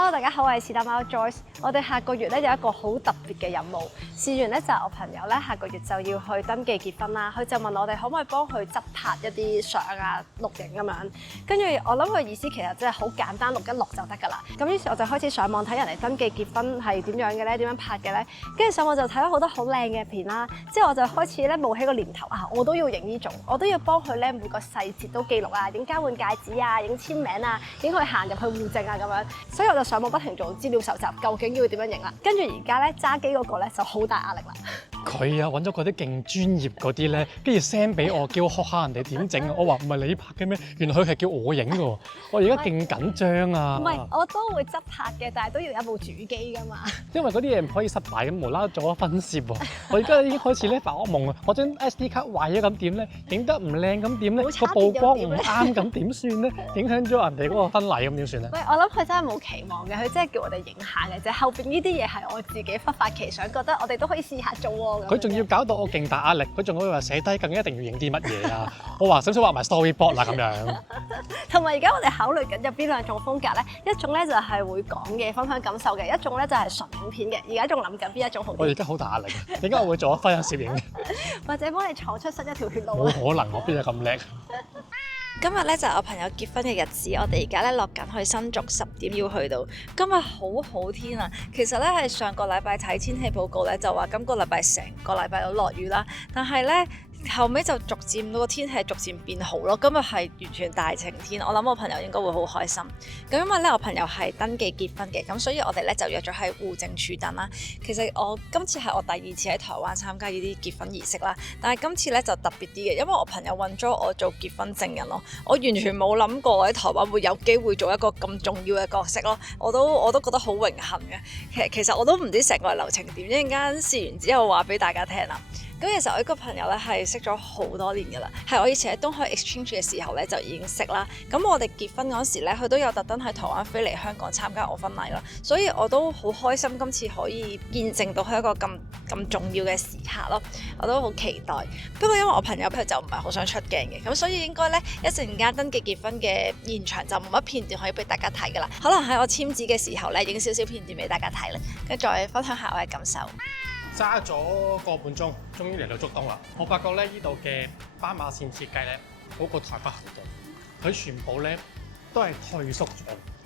Hello， 大家好，我係是但貓 Joyce。我哋下個月咧有一個好特別嘅任務，事緣咧就係我朋友咧下個月就要去登記結婚啦。佢就問我哋可唔可以幫佢執拍一啲相啊、錄影咁樣。跟住我諗佢意思其實真係好簡單，錄一錄就得㗎啦。咁於是我就開始上網睇人哋登記結婚係點樣嘅咧，點樣拍嘅咧。跟住上網就睇到好多好靚嘅片啦。之後我就開始咧冒起個念頭啊，我都要影呢種，我都要幫佢咧每個細節都記錄啊，影交換戒指啊，影簽名啊，影佢行入去戶政啊咁樣。所以我就上網不停做資料搜集，究竟要點樣影啦？跟住而家咧揸機嗰個咧就好大壓力啦。佢啊揾咗嗰啲勁專業嗰啲咧，跟住 send 俾我，叫我學下人哋點整。我話唔係你拍嘅咩？原來佢係叫我影嘅喎。我而家勁緊張啊！唔係，我都會執拍嘅，但係都要有部主機㗎嘛。因為嗰啲嘢唔可以失敗咁無啦啦做咗分攝喎。我而家已經開始咧發惡夢啊！我張 SD 卡壞咗咁點咧？影得唔靚咁點咧？個曝光唔啱咁點算咧？影響咗人哋嗰個婚禮咁點算啊？喂，我諗佢真係冇期望嘅，佢真係叫我哋影下嘅啫。後邊呢啲嘢係我自己忽發奇想，覺得我哋都可以試下做喎。佢仲要搞到我勁大壓力，佢仲會話寫低究竟一定要影啲乜嘢啊！我話使唔使畫埋 storyboard 啦咁樣？同埋而家我哋考慮緊有邊兩種風格咧？一種咧就係會講嘅分享感受嘅，一種咧就係純影片嘅。而家仲諗緊邊一種好啲？我而家好大壓力，點解我會做咗婚姻攝影嘅？或者幫你闖出新一條血路冇可能，我邊有咁叻？今日咧就係我朋友結婚嘅日子，我哋而家咧落緊去新竹10點要去到。今日好好天啊！其實咧係上個禮拜睇天氣報告咧就話今個禮拜成個禮拜都落雨啦，但係咧後尾就逐漸個天氣逐漸變好咯。今日係完全大晴天，我諗我朋友應該會好開心。咁因為咧我朋友係登記結婚嘅，咁所以我哋咧就約咗喺戶政處等啦。其實我今次係我第2次喺台灣參加呢啲結婚儀式啦，但係今次咧就特別啲嘅，因為我朋友揾咗我做結婚證人咯。我完全冇諗過喺台灣會有機會做一個咁重要嘅角色咯，我都覺得好榮幸嘅。其實我都唔知成個流程點，一陣間試完之後話俾大家聽啦。咁其實我呢個朋友咧係識咗好多年㗎啦，係我以前喺東海 exchange 嘅時候咧就已經識啦。咁我哋結婚嗰時咧，佢都有特登喺台灣飛嚟香港參加我婚禮啦，所以我都好開心今次可以見證到佢一個咁重要嘅時刻咯，我都好期待。不過因為我朋友佢就唔係好想出鏡嘅，咁所以應該咧一陣間登記結婚嘅現場就冇乜片段可以俾大家睇㗎啦。可能喺我簽紙嘅時候咧影少少片段俾大家睇啦，跟住再分享下我嘅感受。揸咗個半鐘，終於嚟到竹東啦！我發覺咧呢度嘅斑馬線設計咧好過台北好多，佢全部咧都係退縮咗，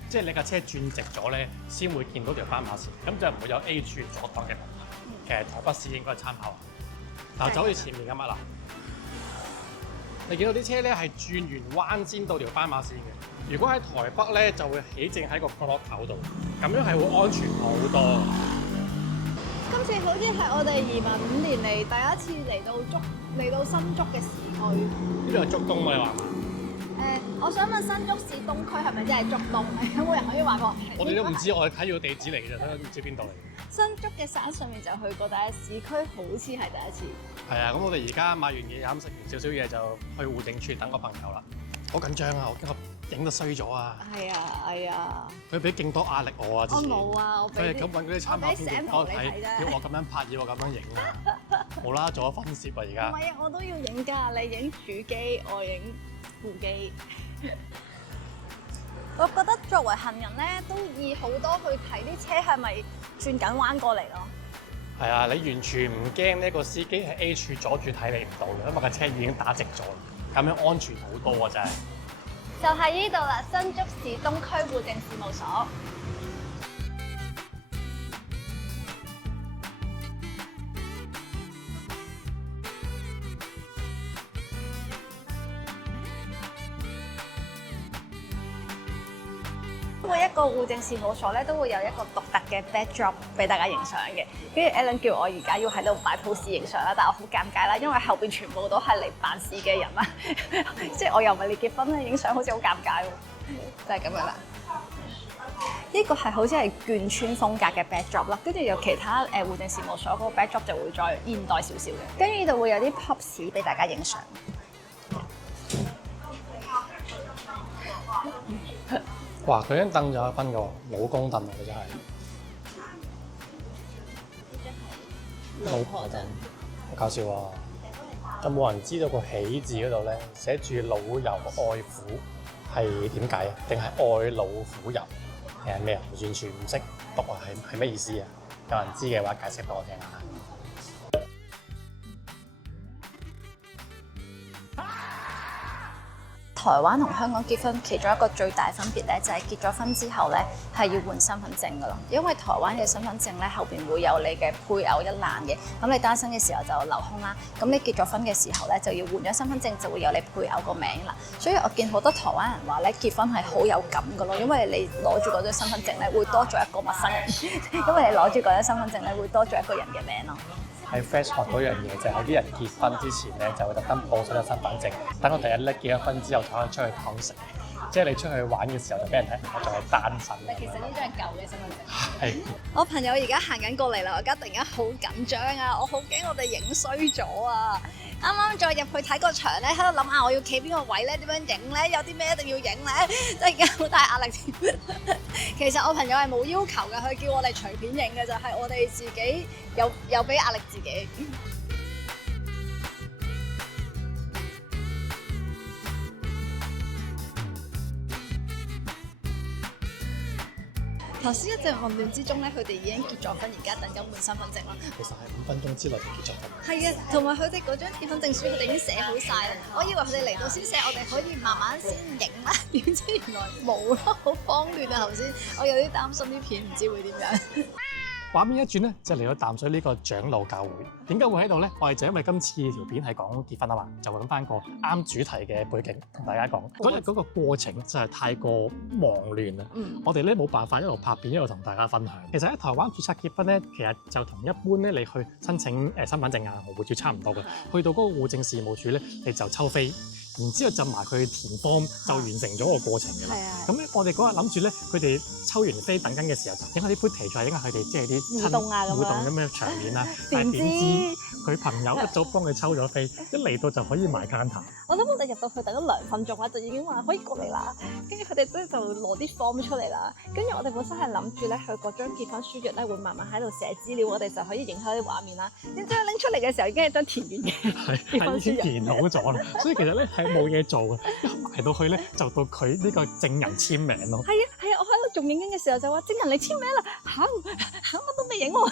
即係你架車轉直咗咧先會見到條斑馬線，咁就唔會有 A 柱阻擋嘅問題。其實台北市應該參考下，嗱就好似前面咁啦，你見到啲車咧係轉完彎先到條斑馬線嘅。如果喺台北咧就會起正喺個角落頭度，咁樣係會安全好多。今次好似係我哋移民5年嚟第一次嚟到新竹嘅市區。呢度係竹東啊，你話？我想問新竹市東區係咪真係竹東？有冇人可以話過？我哋都唔知，我哋睇住個地址嚟嘅啫，都唔知邊度嚟。新竹嘅山上面就去過，但係市區好似係第一次。係啊，咁我哋而家買完嘢飲，食完少少嘢就去戶政處等個朋友啦。好緊張啊！我驚我影得衰咗啊！係啊，係啊。佢俾勁多壓力我啊！之前我冇啊，我俾佢係咁揾嗰啲參考片段我睇，要我咁樣拍，要我咁樣影啊！冇啦，做咗分攝啊而家。唔係啊，我都要影㗎，你影主機，我影副機。我覺得作為行人咧，都易好多去睇啲車係咪轉緊彎過嚟咯。係啊，你完全唔驚呢個司機喺 A 柱左轉睇你唔到嘅，因為架車已經打直咗，咁樣安全好多啊！真係。就喺呢度啦，新竹市東區戶政事務所。每一個戶政事務所咧都會有一個獨特嘅 backdrop 俾大家影相嘅。跟住 Alan 叫我而家要喺度擺 pose 影相啦，但係我好尷尬啦，因為後邊全部都係嚟辦事嘅人啦，即係我又唔係嚟結婚咧，影相好似好尷尬喎，就係咁樣啦。呢個係好似係眷村風格嘅 backdrop 啦，跟住有其他戶政事務所嗰個 backdrop 就會再現代少少嘅，跟住呢度會有啲 props 俾大家影相。哇！佢張凳就有分嘅喎，老公凳啊，佢真係。老婆凳，好搞笑喎！有冇人知道個喜字嗰度咧寫住老油愛虎係點解啊？定係愛老虎油？咩啊？完全唔識讀啊，係咩意思啊？有人知嘅話解釋俾我聽下。台灣同香港結婚其中一個最大分別咧，就係結咗婚之後咧係要換身份證噶啦。因為台灣嘅身份證咧後邊會有你嘅配偶一欄嘅，咁你單身嘅時候就留空啦。咁你結咗婚嘅時候咧就要換咗身份證，就會有你配偶個名啦。所以我見好多台灣人話咧結婚係好有感噶咯，因為你攞住嗰張身份證咧會多咗一個陌生人，因為你攞住嗰張身份證咧會多咗一個人嘅名咯。喺 Fresh 學嗰樣嘢就係有啲人結婚之前咧就會特登報出咗身份證，等我第日咧結咗婚之後就可以出去偷食。即係你出去玩嘅時候就俾人睇我仲係單身。但其實呢張係舊嘅身份證。係。我朋友而家行緊過嚟啦，我而家突然間好緊張啊！我好驚我哋影衰咗啊！啱啱再入去睇個場咧，喺度諗下我要企邊個位咧，點樣影咧，有啲咩一定要影咧，真係而家好大壓力添。其實我朋友係冇要求嘅，佢叫我哋隨便影嘅，就係我哋自己有俾壓力自己。頭先一隻混亂之中咧，佢哋已經結咗婚，而家等緊換身份證啦。其實係5分鐘之內就結咗婚。係啊，同埋佢哋嗰張結婚證書，佢哋已經寫好晒啦。我以為佢哋嚟到先寫，我哋可以慢慢先影啦。點知原來冇咯，好慌亂啊！頭先我有啲擔心啲片唔知會點樣。畫面一轉咧，就嚟到淡水呢個長老教會。點解會喺度咧？我哋就因為今次條片係講結婚啊嘛，就揾翻個啱主題嘅背景同大家講。嗰日嗰個過程真係太過忙亂啦。我哋咧冇辦法一路拍片一路同大家分享。其實喺台灣註冊結婚咧，其實就同一般咧你去申請身份證啊、護照差唔多嘅。去到嗰個戶政事務處咧，你就抽飛。然之後就埋佢填 form 就完成咗個過程㗎啦。咁咧，我哋嗰日諗住咧，佢哋抽完飛等緊嘅時候，就影下啲 footage，影下佢哋即係啲互動啊互動咁嘅場面啦。但係點知佢朋友一早幫佢抽咗飛，一嚟到就可以埋間談。我諗我哋入到去等咗2分鐘啦，就已經話可以過嚟啦。跟住佢哋咧就攞啲 form 出嚟啦。跟住我哋本身係諗住咧，佢嗰張結婚書頁咧會慢慢喺度寫資料，我哋就可以影下啲畫面啦。點知拎出嚟嘅時候已經係張填完嘅結婚書頁，填好咗啦。所以其實咧係冇嘢做嘅，一埋到去咧就到佢呢個證人簽名咯。係啊，我喺度仲影緊嘅時候就話證人你簽名啦，嚇乜都未影喎。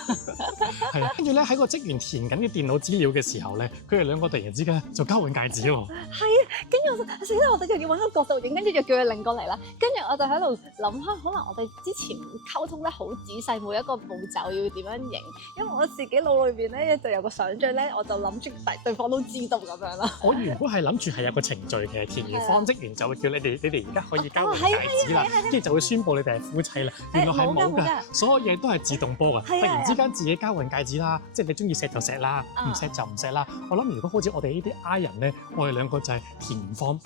係啊，跟住咧喺個職員填緊啲電腦資料嘅時候咧，佢哋兩個突然之間就交換戒指喎。係啊，跟住我就死啦！我哋就要揾個角度影，跟住就叫佢擰過嚟啦。跟住我就喺度諗下，可能我哋之前溝通得好仔細，每一個步驟要點樣影，因為我自己腦裏邊咧就有個想像咧，我就諗住對方都知道咁樣啦。我原本係諗住係有個程序嘅，填完方職員就會叫你哋而家可以交換戒指啦，跟住就會宣佈你哋係夫妻啦。原來係冇㗎，所有嘢都係自動波㗎。突然之間自己交換戒指啦，即係你中意錫就錫啦，唔錫就唔錫啦。我諗如果好似我哋呢啲 I 人咧，我哋兩個就係填完方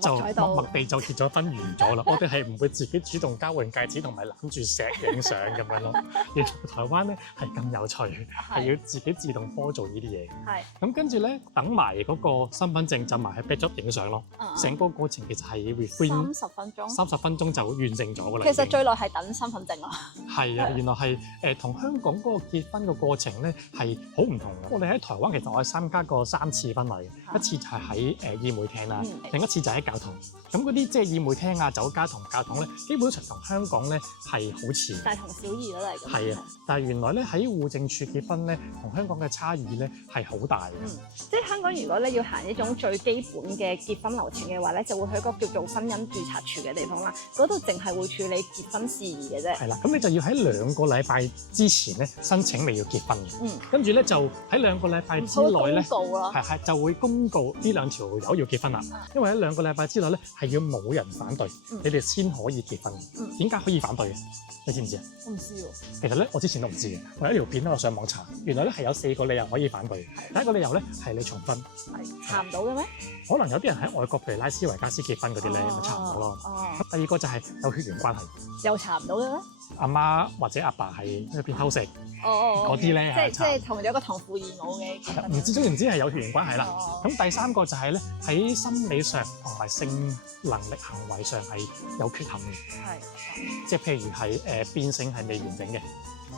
就默默地就結咗婚完咗啦。我哋係唔會自己主動交換戒指同埋攬住錫影相咁樣咯。原來台灣咧係咁有趣，係要自己自動波做呢啲嘢。係。咁跟住咧等埋嗰個身份證就埋喺 backdrop 影相咯。成個過程其實係 within 30分鐘，30分鐘就完成咗㗎啦。其實最耐係等身份證咯。係啊，原來係同香港嗰個結婚嘅過程咧係好唔同嘅。我哋喺台灣其實我係參加過3次婚禮，一次就係喺宴會廳啦，另一次就喺教堂。咁嗰啲即係宴會廳啊、酒家同教堂咧，基本上同香港咧係好似，大同小異咯，嚟咁。係啊，但係原來咧喺戶政處結婚咧，同香港嘅差異咧係好大嘅。即係香港如果咧要行呢種最基本嘅結婚流程嘅話咧，就會去一個叫做婚姻註冊處嘅地方啦。嗰度淨係會處理結婚事宜嘅啫。係啦，咁你就要喺2個禮拜之前咧申請你要結婚嘅。跟住咧就喺2個禮拜之內咧，係就會公告呢2條友要結婚啦。因為喺2個禮拜之內咧係要冇人反對，你哋先可以結婚。點解可以反對嘅？你知唔知啊？我唔知喎。其實咧，我之前都唔知嘅。我有一條片咧，我上網查，原來咧係有4個理由可以反對。第一個理由咧係你重婚，查唔到嘅咩？可能有啲人喺外國，譬如拉斯維加斯結婚嗰啲咧，咪查唔到咯。第二個就係有血緣關係，又查唔到嘅咩？阿媽媽或者阿爸喺一邊偷食嗰啲咧，即係同咗個同父異母嘅結婚。唔知總言之係有血緣關係啦。哦咁第三個就係咧喺心理上同埋性能力行為上係有缺陷嘅，係即係譬如係變性係未完整嘅。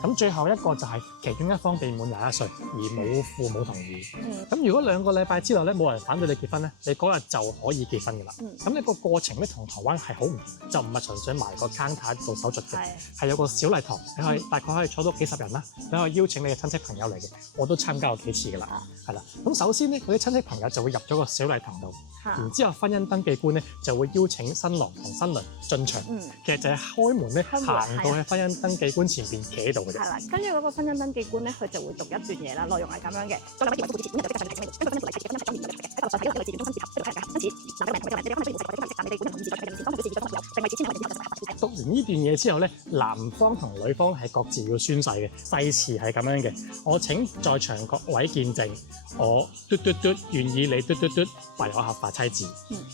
咁最後一個就係其中一方未滿21歲而冇父母同意。咁如果2個禮拜之內咧冇人反對你結婚咧，你嗰日就可以結婚㗎啦。咁呢個過程咧同台灣係好唔同，就唔係純粹埋個 counter 做手續嘅，係有個小禮堂，你可以大概可以坐到幾十人啦，你可以邀請你嘅親戚朋友嚟嘅，我都參加過幾次㗎啦，係啦。咁首先咧，嗰啲親戚朋友就會入咗個小禮堂度，然之後婚姻登記官咧就會邀請新郎同新娘進場，其實就係開門咧行到喺婚姻登記官前邊企喺度嘅啫。係啦，跟住嗰個婚姻登記官咧，佢就會讀一段嘢啦，內容係咁樣嘅。讀完呢段嘢之後咧，男方同女方係各自要宣誓嘅，誓詞係咁樣嘅。我請在場各位見證，我嘟嘟嘟願意你嘟嘟嘟為我合法妻子。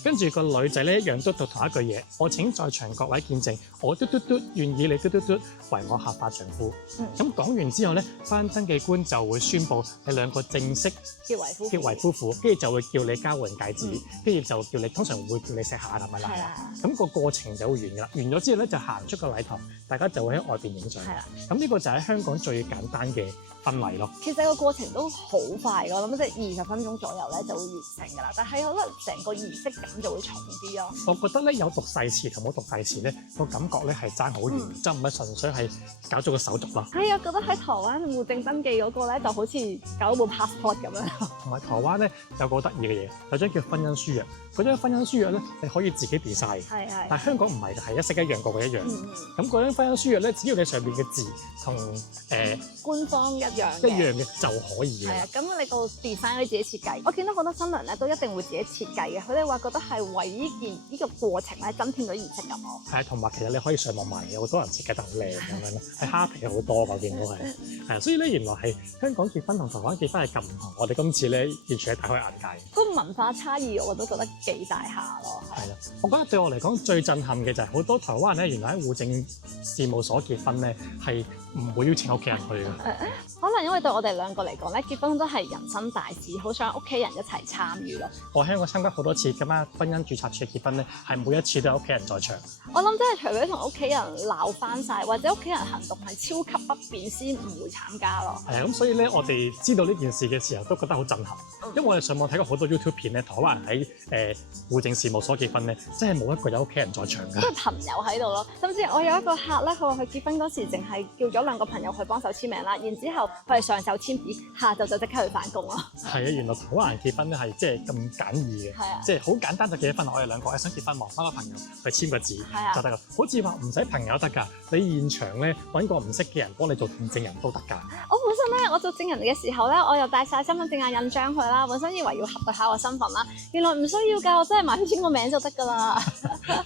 跟住個女仔咧一樣都讀同一句嘢，我請在場各位見證，我嘟嘟嘟願意你嘟嘟嘟為我合法丈夫。咁講完之後咧，婚姻登記官就會宣布你兩個正式結為夫婦，跟住就會叫你交換戒指，跟住就叫你通常會叫你錫下咁樣啦。咁個過程就會完㗎啦。完咗之後咧，就行出個禮堂，大家就會喺外邊影相。咁呢個就係香港最簡單嘅婚禮咯。其實個過程都好快㗎，我諗即係20分鐘左右咧就會完成㗎啦。但係可能成個儀式感就會重啲咯。我覺得咧有讀誓詞同冇讀誓詞咧個感覺咧係爭好遠，就唔係純粹係搞咗個手續咯。係啊，覺得喺台灣戶政登記嗰個咧就好似搞部 passport 咁樣。同埋台灣咧有個得意嘅嘢，有張叫婚姻書約。嗰張婚姻書約咧，你可以自己 design，但係香港唔係嘅，係一式一樣，個個一樣。咁嗰張婚姻書約咧，只要你上邊嘅字同官方一樣嘅就可以嘅。係啊，咁你個 design 你自己設計。我見到好多新娘咧都一定會自己設計嘅，佢哋話覺得係為呢個過程咧增添咗儀式感咯。係啊，同埋其實你可以上網買，有好多人設計得好靚咁樣咯，係蝦皮好多我見到係。係，所以咧原來係香港結婚同台灣結婚係咁唔同。我哋今次咧完全係大開眼界。個文化差異我都覺得幾大下咯。係啦，我覺得對我嚟講最震撼嘅就係好多台灣人咧，原來喺戶政事務所結婚咧係唔會邀請屋企人去嘅。可能因為對我哋兩個嚟講咧，結婚都係人生大事，好想屋企人一齊參與咯。我喺香港參加好多次咁樣婚姻註冊處嘅結婚咧，係每一次都有屋企人在場。我諗真係除非同屋企人鬧翻晒，或者屋企人行動係超級不便，先唔會參加咯。係啊，咁所以咧，我哋知道呢件事嘅時候都覺得好震撼，因為我哋上網睇過好多 YouTube 片咧，台灣人喺戶政事務所結婚咧，真係冇一個有屋企人在場㗎。都係朋友喺度咯，甚至我有一個客咧，佢話佢結婚嗰時淨係叫咗2個朋友去幫手簽名啦，然之後佢係上手簽紙，下晝就即刻去返工咯。係啊，原來台灣人結婚咧係即係咁簡易嘅，即係好簡單就結咗婚。我哋兩個想結婚，望翻個朋友去簽個字就得㗎，好似話唔使朋友得㗎，你現場咧揾個唔識嘅人幫你做見證人都得㗎。我本身咧，我做證人嘅時候咧，我又帶晒身份證啊、印章去啦，本身以為要核對下我身份啦，原來唔需要㗎，我真係埋去簽個名就得㗎啦。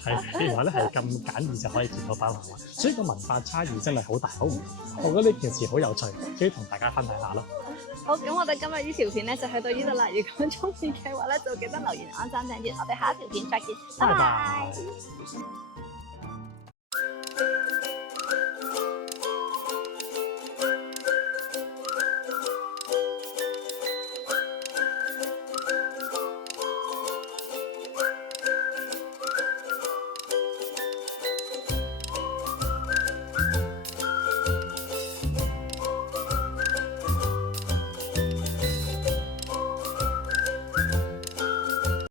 係，原來咧係咁簡易就可以見到翻台灣，所以個文化差異真係好大好唔同。我覺得呢件事好有趣，可以同大家分享下咯。好，咁我哋今日呢條片咧就去到呢度啦。如果中意嘅話咧，就記得留言、按讚、訂閱。我哋下一條片再見，拜拜。